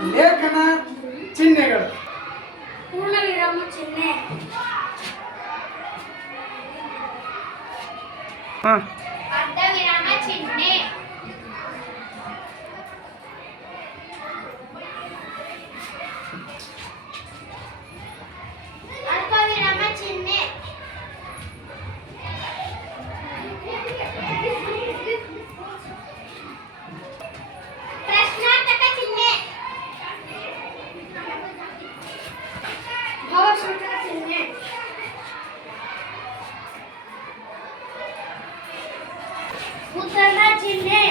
ಲೇಖನ ಚಿಹ್ನೆಗಳು. ಪೂರ್ಣ ವಿರಾಮ ಚಿಹ್ನೆ, ಅರ್ಧ ವಿರಾಮ ಚಿಹ್ನೆ, ಅಲ್ಪ ವಿರಾಮ ಚಿಹ್ನೆ, ಪ್ರಶ್ನಾರ್ಥಕ ಚಿಹ್ನೆ, ಭಾವಸೂಚಕ ಚಿಹ್ನೆ, ಉತ್ತರಣ ಚಿಹ್ನೆ,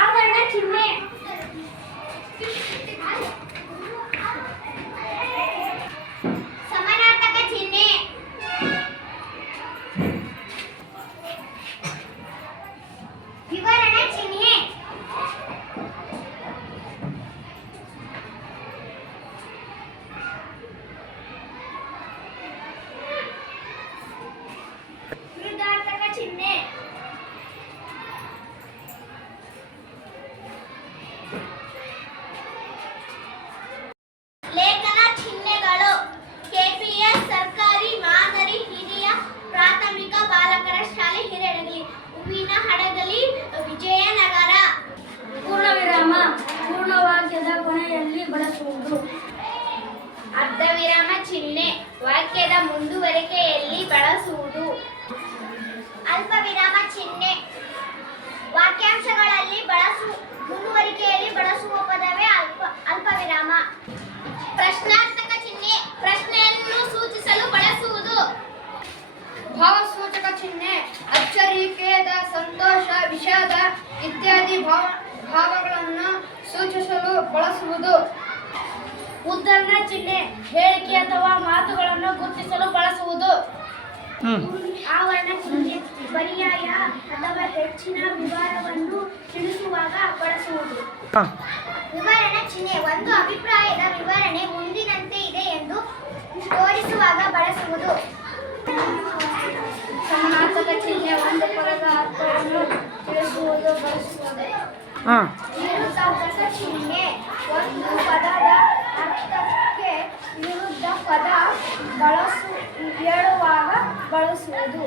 ಆವರಣ ಚಿಹ್ನೆ, ಸಮಾನಾರ್ಥಕ ಚಿಹ್ನೆ, ವಿವರಣ ಚಿಹ್ನೆ, ವಿರುದ್ಧಾರ್ಥಕ ಚಿಹ್ನೆ, ಲೇಖನ ಚಿಹ್ನೆಗಳು. ಕೆಪಿಎಸ್ ಸರ್ಕಾರಿ ಮಾದರಿ ಹಿರಿಯ ಪ್ರಾಥಮಿಕ ಬಾಲಕರ ಶಾಲೆ ಹಿರೇಡಗಲಿ, ಹೂವಿನ ಹಡಗಲಿ, ವಿಜಯನಗರ. ಪೂರ್ಣ ವಿರಾಮ ಪೂರ್ಣ ವಾಕ್ಯದ ಕೊನೆಯಲ್ಲಿ ಬಳಸುವುದು. ಅರ್ಧ ವಿರಾಮ ಚಿಹ್ನೆ ವಾಕ್ಯದ ಮುಂದುವರಿಕೆಯಲ್ಲಿ ಬಳಸುವುದು. ಅಲ್ಪ ವಿರಾಮ ಚಿಹ್ನೆ ವಾಕ್ಯಾಂಶಗಳಲ್ಲಿ ಮುಂದುವರಿಕೆಯಲ್ಲಿ ಬಳಸುವ ಪದವೇ ಅಲ್ಪ ವಿರಾಮ. ಪ್ರಶ್ನಾರ್ಥಕ ಚಿಹ್ನೆ ಪ್ರಶ್ನೆಯನ್ನು ಸೂಚಿಸಲು ಬಳಸುವುದು. ಭಾವಸೂಚಕ ಚಿಹ್ನೆ ಅಚ್ಚರಿ, ಖೇದ, ಸಂತೋಷ, ವಿಷಾದ ಇತ್ಯಾದಿ ಭಾವಗಳನ್ನು ಸೂಚಿಸಲು ಬಳಸುವುದು. ಉದ್ಧರಣ ಚಿಹ್ನೆ ಹೇಳಿಕೆ ಅಥವಾ ಮಾತುಗಳನ್ನು ಗುರುತಿಸಲು ಬಳಸುವುದು. ಆವರಣ ಚಿಹ್ನೆ ಪರ್ಯಾಯ ಅಥವಾ ಹೆಚ್ಚಿನ ವಿವರವನ್ನು ತಿಳಿಸುವಾಗ ಬಳಸುವುದು. ವಿವರಣ ಚಿಹ್ನೆ ಒಂದು ಅಭಿಪ್ರಾಯದ ವಿವರಣೆ ಮುಂದಿನಂತೆ ಇದೆ ಎಂದು ತೋರಿಸುವಾಗ ಬಳಸುವುದು. ಸಮಾನಾರ್ಥಕ ಚಿಹ್ನೆ ಒಂದು ಪದದ ಅರ್ಥವನ್ನು ತಿಳಿಸುವುದು ಬಳಸುವುದು. ವಿರುದ್ಧಾರ್ಥಕ ಚಿಹ್ನೆ ಒಂದು ಪದದ ಅರ್ಥಕ್ಕೆ ವಿರುದ್ಧ ಪದ ಹೇಳುವಾಗ ಬಳಸುವುದು.